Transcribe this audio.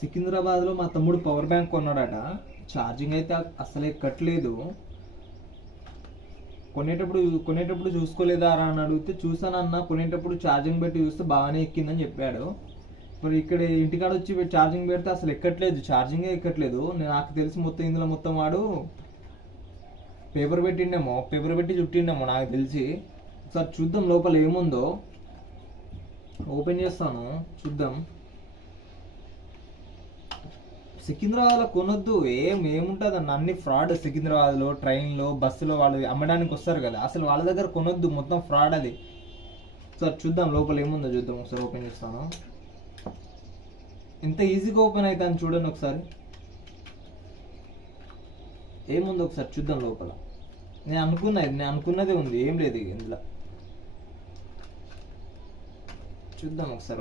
సికింద్రాబాద్లో మా తమ్ముడు పవర్ బ్యాంక్ కొన్నాడట. ఛార్జింగ్ అయితే అసలు ఎక్కట్లేదు. కొనేటప్పుడు చూసుకోలేదా అని అడిగితే చూసానన్న, కొనేటప్పుడు ఛార్జింగ్ పెట్టి చూస్తే బాగానే ఎక్కిందని చెప్పాడు. మరి ఇక్కడ ఇంటికాడ వచ్చి ఛార్జింగ్ పెడితే అసలు ఎక్కట్లేదు, ఛార్జింగే ఎక్కట్లేదు. నాకు తెలిసి మొత్తం ఇందులో మొత్తం వాడు పేపర్ పెట్టి చుట్టిండేమో నాకు తెలిసి. ఒకసారి చూద్దాం లోపల ఏముందో. ఓపెన్ చేస్తాను, చూద్దాం. సికింద్రాబాద్లో కొనొద్దు, ఏముంటుంది అన్న, అన్ని ఫ్రాడ్. సికింద్రాబాద్లో ట్రైన్లో బస్సులో వాళ్ళు అమ్మడానికి వస్తారు కదా, అసలు వాళ్ళ దగ్గర కొనొద్దు, మొత్తం ఫ్రాడ్ అది. ఒకసారి చూద్దాం లోపల ఏముందో చూద్దాం. ఒకసారి ఓపెన్ చేస్తాను. ఎంత ఈజీగా ఓపెన్ అవుతాను చూడండి ఒకసారి. ఏముందో ఒకసారి చూద్దాం లోపల. నేను అనుకున్నదే ఉంది, ఏం లేదు ఇందులో. చూద్దాం ఒకసారి.